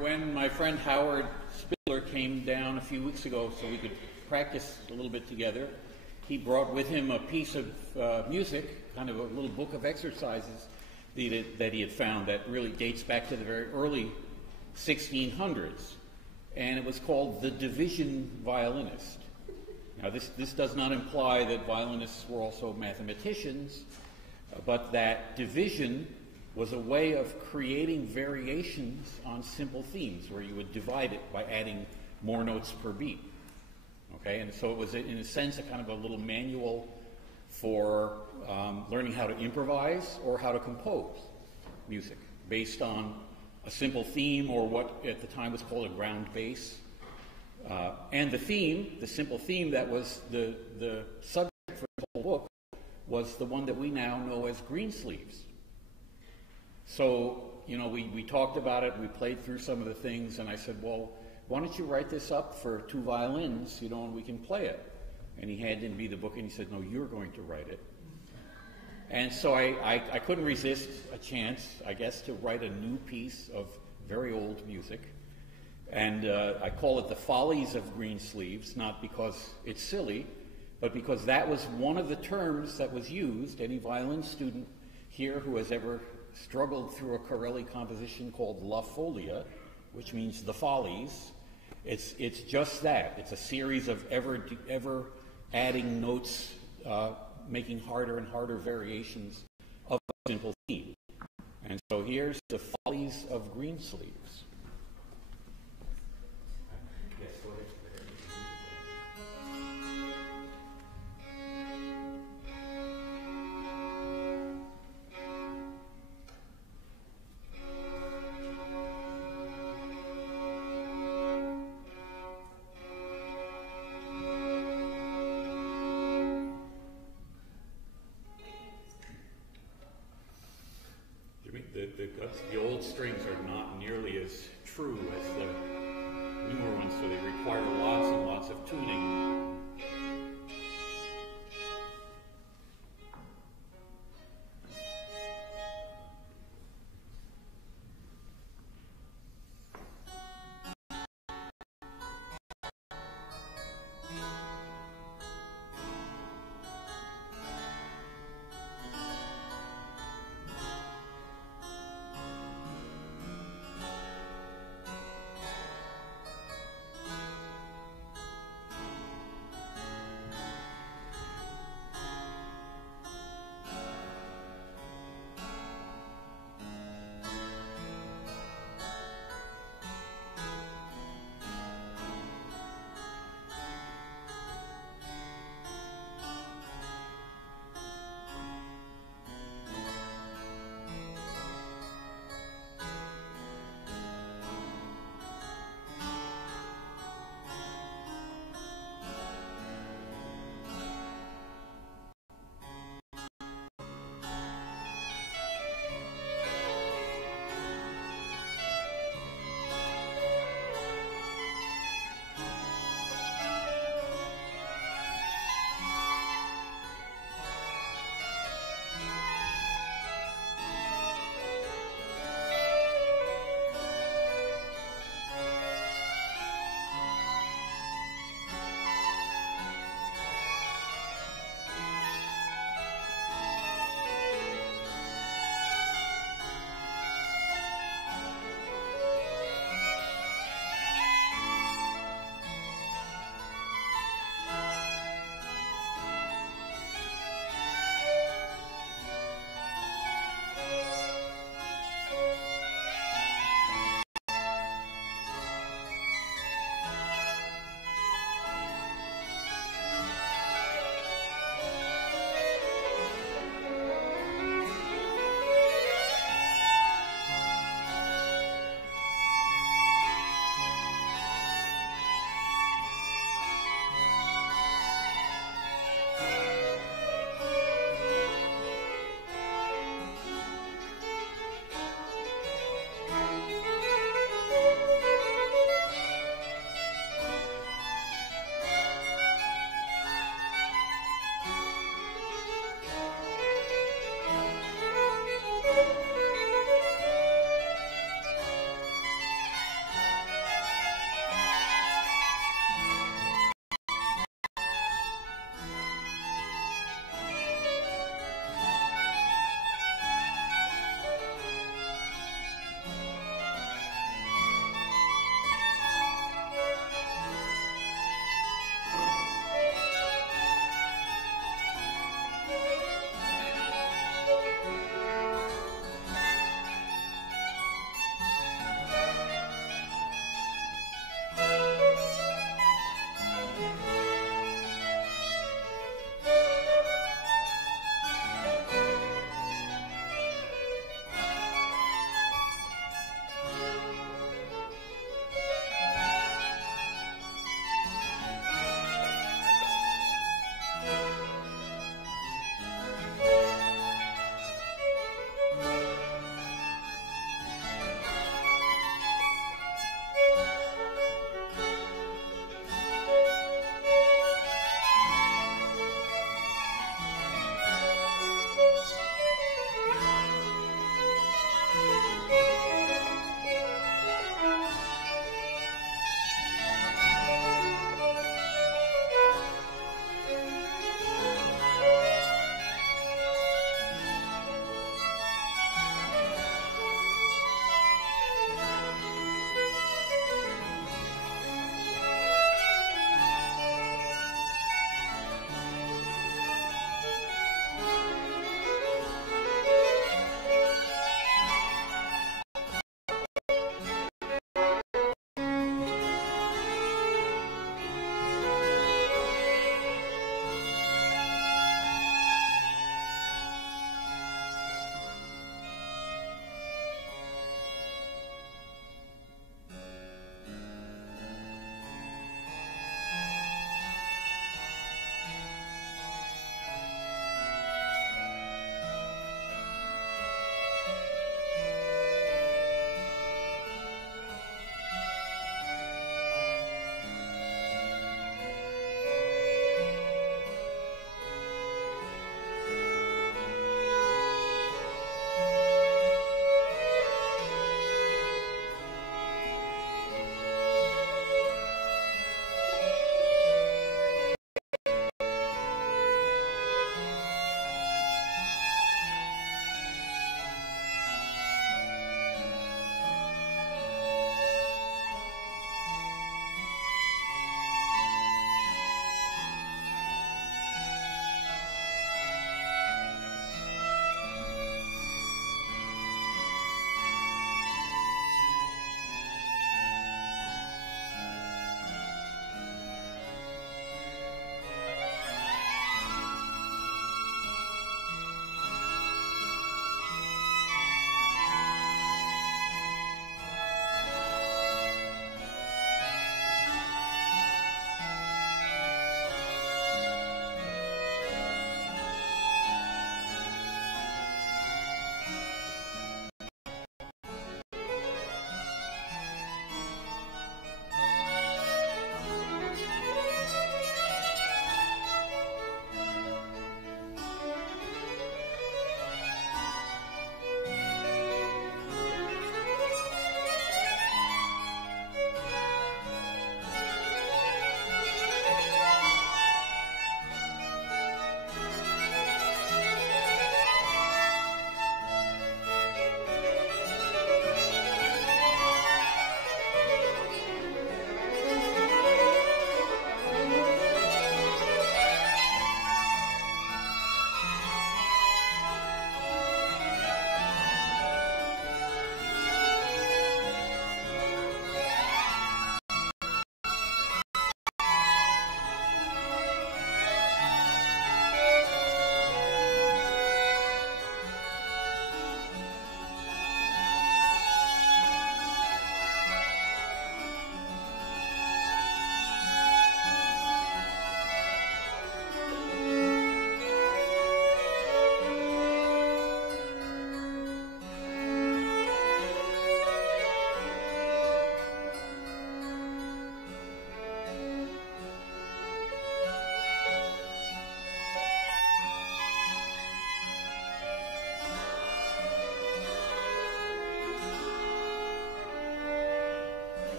When my friend Howard Spiller came down a few weeks ago so we could practice a little bit together, he brought with him a piece of music, kind of a little book of exercises that he had found that really dates back to the very early 1600s. And it was called The Division Violinist. Now, this does not imply that violinists were also mathematicians, but that division was a way of creating variations on simple themes where you would divide it by adding more notes per beat. Okay, and so it was, in a sense, a kind of a little manual for learning how to improvise or how to compose music based on a simple theme or what at the time was called a ground bass. And the theme, the simple theme that was the subject for the whole book, was the one that we now know as Greensleeves. So, you know, we talked about it, we played through some of the things, and I said, well, why don't you write this up for 2 violins, you know, and we can play it. And he handed me the book, and he said, no, you're going to write it. And so I couldn't resist a chance, I guess, to write a new piece of very old music. And I call it The Follies of Greensleeves, not because it's silly, but because that was one of the terms that was used. Any violin student here who has ever struggled through a Corelli composition called La Folia, which means the follies, it's just that. It's a series of ever adding notes, making harder and harder variations of a simple theme. And so here's The Follies of Greensleeves. Yes, go ahead. The old strings are not nearly as true as the newer ones, so they require lots and lots of tuning.